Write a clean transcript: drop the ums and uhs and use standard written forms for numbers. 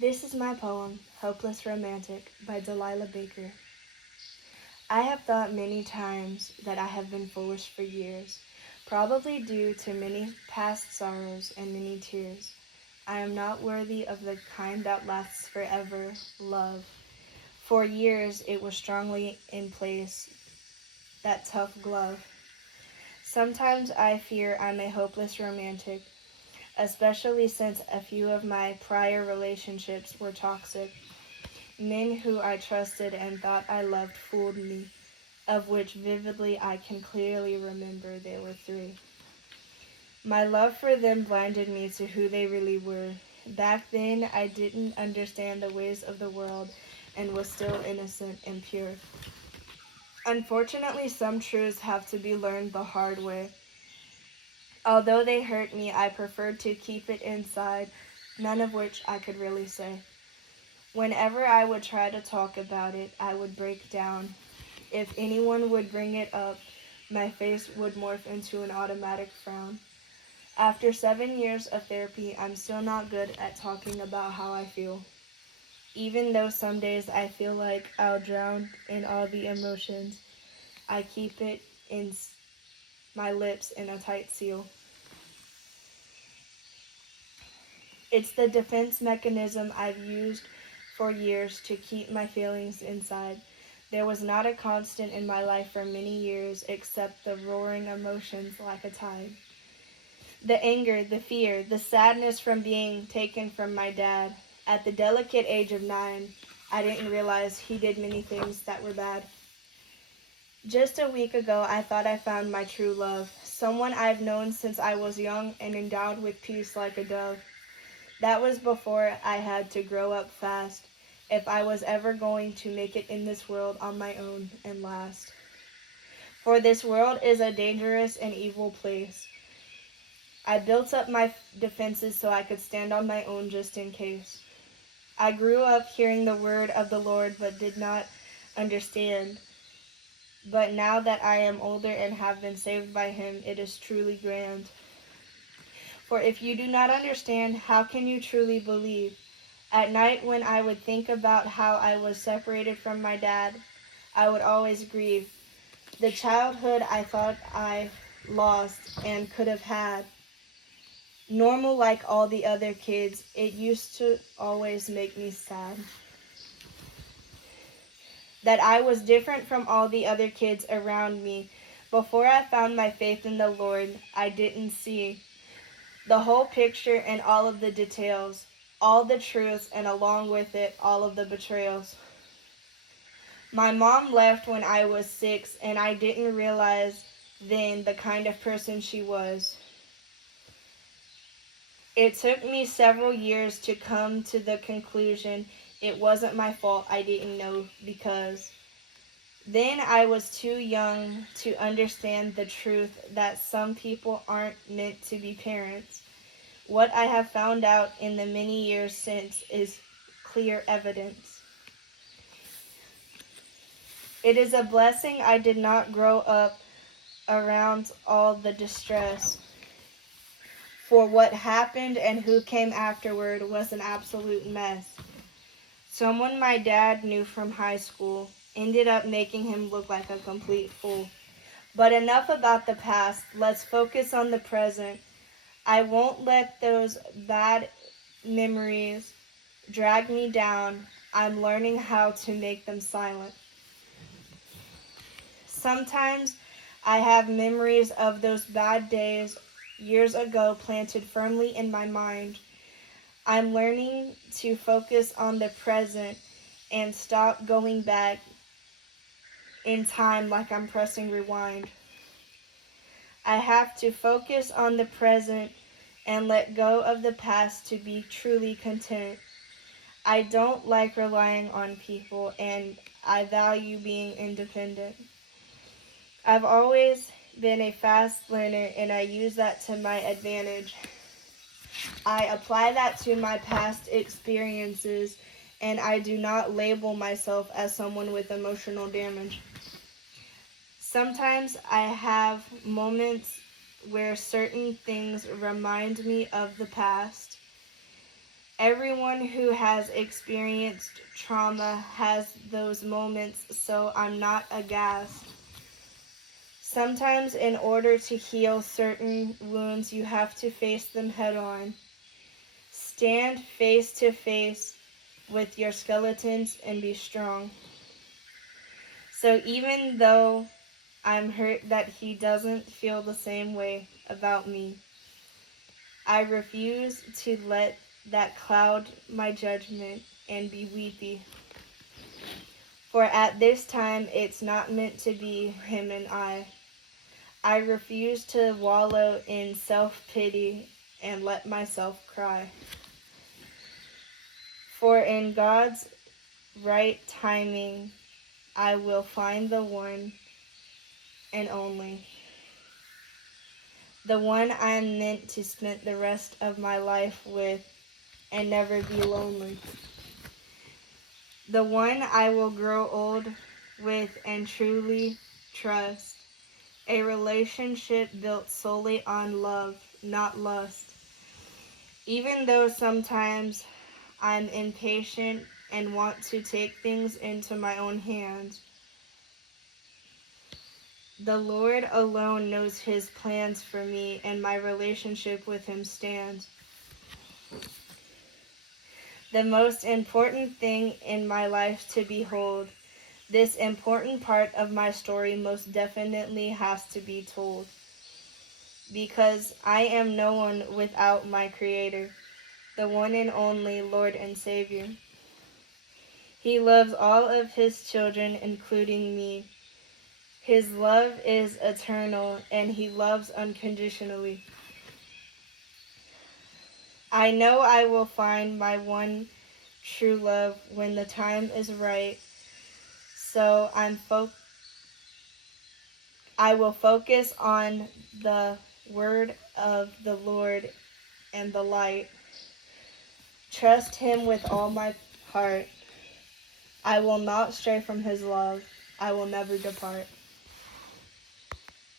This is my poem, Hopeless Romantic, by Delilah Baker. I have thought many times that I have been foolish for years, probably due to many past sorrows and many tears. I am not worthy of the kind that lasts forever, love. For years it was strongly in place, that tough glove. Sometimes I fear I'm a hopeless romantic, especially since a few of my prior relationships were toxic. Men who I trusted and thought I loved fooled me, of which vividly I can clearly remember there were three. My love for them blinded me to who they really were. Back then, I didn't understand the ways of the world and was still innocent and pure. Unfortunately, some truths have to be learned the hard way. Although they hurt me, I preferred to keep it inside, none of which I could really say. Whenever I would try to talk about it, I would break down. If anyone would bring it up, my face would morph into an automatic frown. After 7 years of therapy, I'm still not good at talking about how I feel. Even though some days I feel like I'll drown in all the emotions, I keep it in my lips in a tight seal. It's the defense mechanism I've used for years to keep my feelings inside. There was not a constant in my life for many years except the roaring emotions like a tide. The anger, the fear, the sadness from being taken from my dad. At the delicate age of 9, I didn't realize he did many things that were bad. Just a week ago, I thought I found my true love, someone I've known since I was young and endowed with peace like a dove. That was before I had to grow up fast, if I was ever going to make it in this world on my own and last. For this world is a dangerous and evil place. I built up my defenses so I could stand on my own just in case. I grew up hearing the word of the Lord but did not understand. But now that I am older and have been saved by him, it is truly grand. For if you do not understand, how can you truly believe? At night when I would think about how I was separated from my dad, I would always grieve. The childhood I thought I lost and could have had. Normal like all the other kids, it used to always make me sad. That I was different from all the other kids around me. Before I found my faith in the Lord, I didn't see the whole picture and all of the details, all the truths, and along with it, all of the betrayals. My mom left when I was 6, and I didn't realize then the kind of person she was. It took me several years to come to the conclusion it wasn't my fault I didn't know, because then I was too young to understand the truth that some people aren't meant to be parents. What I have found out in the many years since is clear evidence. It is a blessing I did not grow up around all the distress, for what happened and who came afterward was an absolute mess. Someone my dad knew from high school ended up making him look like a complete fool. But enough about the past, let's focus on the present. I won't let those bad memories drag me down. I'm learning how to make them silent. Sometimes I have memories of those bad days years ago planted firmly in my mind. I'm learning to focus on the present and stop going back in time like I'm pressing rewind. I have to focus on the present and let go of the past to be truly content. I don't like relying on people, and I value being independent. I've always been a fast learner, and I use that to my advantage. I apply that to my past experiences, and I do not label myself as someone with emotional damage. Sometimes I have moments where certain things remind me of the past, Everyone who has experienced trauma has those moments, so I'm not aghast. Sometimes, in order to heal certain wounds, you have to face them head on. Stand face to face with your skeletons and be strong. So, even though I'm hurt that he doesn't feel the same way about me, I refuse to let that cloud my judgment and be weepy. For at this time, it's not meant to be him and I. I refuse to wallow in self-pity and let myself cry. For in God's right timing, I will find the one and only. The one I'm meant to spend the rest of my life with and never be lonely. The one I will grow old with and truly trust. A relationship built solely on love, not lust. Even though sometimes I'm impatient and want to take things into my own hands, the Lord alone knows his plans for me, and my relationship with him stands. The most important thing in my life to behold, this important part of my story most definitely has to be told, because I am no one without my Creator, the one and only Lord and Savior. He loves all of his children, including me. His love is eternal, and he loves unconditionally. I know I will find my one true love when the time is right, so I will focus on the word of the Lord and the light. Trust him with all my heart. I will not stray from his love. I will never depart.